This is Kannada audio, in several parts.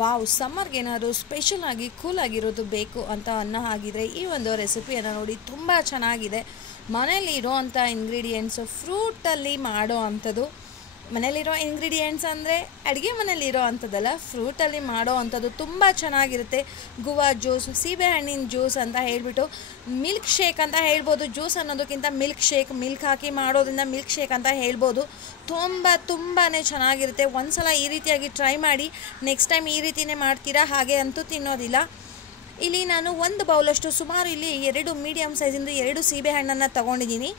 ವಾವ್, ಸಮ್ಮರ್ಗೆ ಏನಾದರೂ ಸ್ಪೆಷಲ್ ಆಗಿ ಕೂಲ್ ಆಗಿರೋದು ಬೇಕು ಅಂತ ಅನ್ನೋ ಹಾಗಿದ್ರೆ ಈ ಒಂದು ರೆಸಿಪಿಯನ್ನು ನೋಡಿ, ತುಂಬ ಚೆನ್ನಾಗಿದೆ. ಮನೇಲಿ ಇರೋವಂಥ ಇಂಗ್ರೀಡಿಯೆಂಟ್ಸು ಫ್ರೂಟಲ್ಲಿ ಮಾಡೋ ಅಂಥದ್ದು. ಮನೇಲಿರೋ ಇಂಗ್ರೀಡಿಯೆಂಟ್ಸ್ ಅಂದರೆ ಅಡುಗೆ ಮನೇಲಿರೋ ಅಂಥದ್ದಲ್ಲ, ಫ್ರೂಟಲ್ಲಿ ಮಾಡೋ ಅಂಥದ್ದು ತುಂಬ ಚೆನ್ನಾಗಿರುತ್ತೆ. ಗುವಾ ಜ್ಯೂಸ್, ಸೀಬೆಹಣ್ಣಿನ ಜ್ಯೂಸ್ ಅಂತ ಹೇಳಿಬಿಟ್ಟು ಮಿಲ್ಕ್ ಶೇಕ್ ಅಂತ ಹೇಳ್ಬೋದು. ಜ್ಯೂಸ್ ಅನ್ನೋದಕ್ಕಿಂತ ಮಿಲ್ಕ್ ಶೇಕ್, ಮಿಲ್ಕ್ ಹಾಕಿ ಮಾಡೋದ್ರಿಂದ ಮಿಲ್ಕ್ ಶೇಕ್ ಅಂತ ಹೇಳ್ಬೋದು. ತುಂಬಾ ಚೆನ್ನಾಗಿರುತ್ತೆ. ಒಂದು ಸಲ ಈ ರೀತಿಯಾಗಿ ಟ್ರೈ ಮಾಡಿ, ನೆಕ್ಸ್ಟ್ ಟೈಮ್ ಈ ರೀತಿಯೇ ಮಾಡ್ತೀರಾ ಹಾಗೆ ಅಂತೂ ತಿನ್ನೋದಿಲ್ಲ. ಇಲ್ಲಿ ನಾನು ಒಂದು ಬೌಲಷ್ಟು, ಸುಮಾರು ಇಲ್ಲಿ 2 ಮೀಡಿಯಮ್ ಸೈಜಿಂದು 2 ಸೀಬೆಹಣ್ಣನ್ನು ತೊಗೊಂಡಿದ್ದೀನಿ.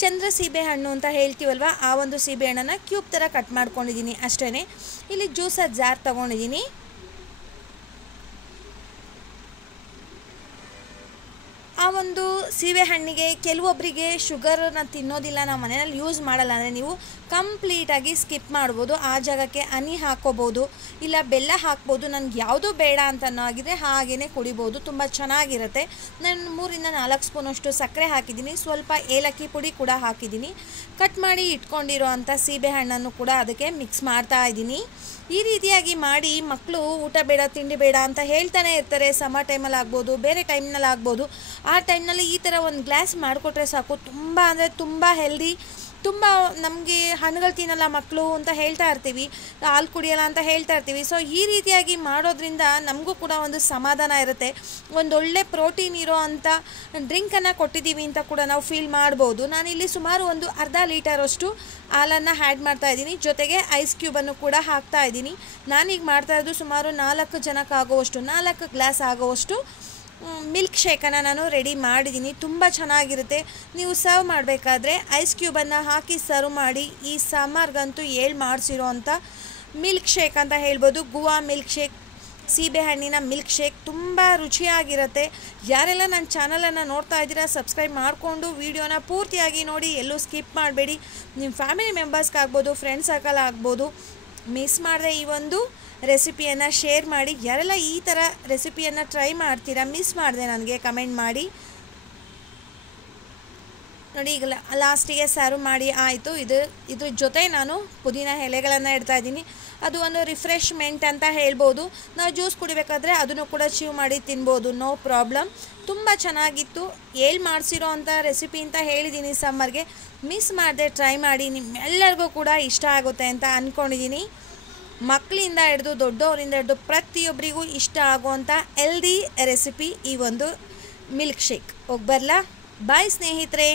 ಚಂದ್ರ ಸೀಬೆಹಣ್ಣು ಅಂತ ಹೇಳ್ತೀವಲ್ವ, ಆ ಒಂದು ಸೀಬೆಹಣ್ಣನ್ನು ಕ್ಯೂಬ್ ಥರ ಕಟ್ ಮಾಡ್ಕೊಂಡಿದ್ದೀನಿ ಅಷ್ಟೇ. ಇಲ್ಲಿ ಜ್ಯೂಸರ್ ಜಾರ್ ತೊಗೊಂಡಿದ್ದೀನಿ. ಆ ಒಂದು ಸೀಬೆಹಣ್ಣಿಗೆ ಕೆಲವೊಬ್ಬರಿಗೆ ಶುಗರನ್ನ ತಿನ್ನೋದಿಲ್ಲ, ನಾವು ಮನೆಯಲ್ಲಿ ಯೂಸ್ ಮಾಡಲ್ಲ ಅಂದರೆ ನೀವು ಕಂಪ್ಲೀಟಾಗಿ ಸ್ಕಿಪ್ ಮಾಡ್ಬೋದು. ಆ ಜಾಗಕ್ಕೆ ಹನಿ ಹಾಕ್ಕೋಬೋದು, ಇಲ್ಲ ಬೆಲ್ಲ ಹಾಕ್ಬೋದು. ನನಗೆ ಯಾವುದೂ ಬೇಡ ಅಂತ ಆಗಿದ್ರೆ ಹಾಗೇ ಕುಡಿಬೋದು, ತುಂಬ ಚೆನ್ನಾಗಿರುತ್ತೆ. ನಾನು 3 ರಿಂದ 4 ಸ್ಪೂನಷ್ಟು ಸಕ್ಕರೆ ಹಾಕಿದ್ದೀನಿ, ಸ್ವಲ್ಪ ಏಲಕ್ಕಿ ಪುಡಿ ಕೂಡ ಹಾಕಿದ್ದೀನಿ. ಕಟ್ ಮಾಡಿ ಇಟ್ಕೊಂಡಿರೋ ಅಂಥ ಸೀಬೆಹಣ್ಣನ್ನು ಕೂಡ ಅದಕ್ಕೆ ಮಿಕ್ಸ್ ಮಾಡ್ತಾ ಇದ್ದೀನಿ. ಈ ರೀತಿಯಾಗಿ ಮಾಡಿ ಮಕ್ಕಳು ಊಟ ಬೇಡ, ತಿಂಡಿ ಬೇಡ ಅಂತ ಹೇಳ್ತಾನೆ ಇರ್ತಾರೆ. ಸಮ್ಮರ್ ಟೈಮಲ್ಲಿ ಆಗ್ಬೋದು, ಬೇರೆ ಟೈಮ್ನಲ್ಲಿ ಆಗ್ಬೋದು. ಆ ಟೈಮ್ನಲ್ಲಿ ಈ ಥರ ಒಂದು ಗ್ಲಾಸ್ ಮಾಡಿಕೊಟ್ರೆ ಸಾಕು, ತುಂಬ ಅಂದರೆ ತುಂಬ ಹೆಲ್ದಿ. ತುಂಬ ನಮಗೆ ಹಣ್ಣುಗಳು ತಿನ್ನಲ್ಲ ಮಕ್ಕಳು ಅಂತ ಹೇಳ್ತಾ ಇರ್ತೀವಿ, ಹಾಲು ಕುಡಿಯೋಲ್ಲ ಅಂತ ಹೇಳ್ತಾ ಇರ್ತೀವಿ. ಸೊ ಈ ರೀತಿಯಾಗಿ ಮಾಡೋದ್ರಿಂದ ನಮಗೂ ಕೂಡ ಒಂದು ಸಮಾಧಾನ ಇರುತ್ತೆ. ಒಂದೊಳ್ಳೆ ಪ್ರೋಟೀನ್ ಇರೋ ಅಂಥ ಡ್ರಿಂಕನ್ನು ಕೊಟ್ಟಿದ್ದೀವಿ ಅಂತ ಕೂಡ ನಾವು ಫೀಲ್ ಮಾಡ್ಬೋದು. ನಾನಿಲ್ಲಿ ಸುಮಾರು ಒಂದು ಅರ್ಧ ಲೀಟರಷ್ಟು ಹಾಲನ್ನು ಆ್ಯಡ್ ಮಾಡ್ತಾಯಿದ್ದೀನಿ, ಜೊತೆಗೆ ಐಸ್ ಕ್ಯೂಬನ್ನು ಕೂಡ ಹಾಕ್ತಾಯಿದ್ದೀನಿ. ನಾನೀಗ ಮಾಡ್ತಾಯಿರೋದು ಸುಮಾರು 4 ಜನಕ್ಕಾಗುವಷ್ಟು, 4 ಗ್ಲಾಸ್ ಆಗುವಷ್ಟು ಮಿಲ್ಕ್ ಶೇಕನ್ನು ನಾನು ರೆಡಿ ಮಾಡಿದ್ದೀನಿ. ತುಂಬ ಚೆನ್ನಾಗಿರುತ್ತೆ. ನೀವು ಸರ್ವ್ ಮಾಡಬೇಕಾದ್ರೆ ಐಸ್ ಕ್ಯೂಬನ್ನು ಹಾಕಿ ಸರ್ವ್ ಮಾಡಿ. ಈ ಸಮ್ಮರ್ಗಂತೂ ಮಾಡಿಸಿರೋ ಅಂಥ ಮಿಲ್ಕ್ ಶೇಕ್ ಅಂತ ಹೇಳ್ಬೋದು. ಗುವಾ ಮಿಲ್ಕ್ ಶೇಕ್, ಸೀಬೆಹಣ್ಣಿನ ಮಿಲ್ಕ್ ಶೇಕ್ ತುಂಬ ರುಚಿಯಾಗಿರುತ್ತೆ. ಯಾರೆಲ್ಲ ನನ್ನ ಚಾನಲನ್ನು ನೋಡ್ತಾ ಇದ್ದೀರಾ, ಸಬ್ಸ್ಕ್ರೈಬ್ ಮಾಡಿಕೊಂಡು ವಿಡಿಯೋನ ಪೂರ್ತಿಯಾಗಿ ನೋಡಿ, ಎಲ್ಲೂ ಸ್ಕಿಪ್ ಮಾಡಬೇಡಿ. ನಿಮ್ಮ ಫ್ಯಾಮಿಲಿ ಮೆಂಬರ್ಸ್ಗಾಗ್ಬೋದು, ಫ್ರೆಂಡ್ಸ್ ಸರ್ಕಲ್ ಆಗ್ಬೋದು, ಮಿಸ್ ಮಾಡದೆ ಈ ಒಂದು ರೆಸಿಪಿಯನ್ನು ಶೇರ್ ಮಾಡಿ. ಯಾರೆಲ್ಲ ಈ ಥರ ರೆಸಿಪಿಯನ್ನು ಟ್ರೈ ಮಾಡ್ತೀರಾ, ಮಿಸ್ ಮಾಡಿದೆ ನನಗೆ ಕಮೆಂಟ್ ಮಾಡಿ. ನೋಡಿ, ಈಗ ಲಾಸ್ಟಿಗೆ ಸರ್ವ್ ಮಾಡಿ ಆಯಿತು. ಇದ್ರ ಜೊತೆ ನಾನು ಪುದೀನ ಎಲೆಗಳನ್ನು ಇಡ್ತಾಯಿದ್ದೀನಿ. ಅದು ಒಂದು ರಿಫ್ರೆಶ್ಮೆಂಟ್ ಅಂತ ಹೇಳ್ಬೋದು. ನಾವು ಜ್ಯೂಸ್ ಕುಡಿಬೇಕಾದ್ರೆ ಅದನ್ನು ಕೂಡ ಚೀವ್ ಮಾಡಿ ತಿನ್ಬೋದು, ನೋ ಪ್ರಾಬ್ಲಮ್. ತುಂಬ ಚೆನ್ನಾಗಿತ್ತು. ಮಾಡಿಸಿರೋ ಅಂಥ ರೆಸಿಪಿ ಅಂತ ಹೇಳಿದ್ದೀನಿ. ಸಮ್ಮರ್ಗೆ ಮಿಸ್ ಮಾಡದೆ ಟ್ರೈ ಮಾಡಿ, ನಿಮ್ಮೆಲ್ಲರಿಗೂ ಕೂಡ ಇಷ್ಟ ಆಗುತ್ತೆ ಅಂತ ಅಂದ್ಕೊಂಡಿದ್ದೀನಿ. ಮಕ್ಕಳಿಂದ ಹಿಡಿದು ದೊಡ್ಡವರಿಂದ ಹಿಡಿದು ಪ್ರತಿಯೊಬ್ಬರಿಗೂ ಇಷ್ಟ ಆಗುವಂಥ ಹೆಲ್ದಿ ರೆಸಿಪಿ ಈ ಒಂದು ಮಿಲ್ಕ್ ಶೇಕ್. ಹೋಗಿ ಬರಲಾ? ಬಾಯ್ ಸ್ನೇಹಿತರೆ.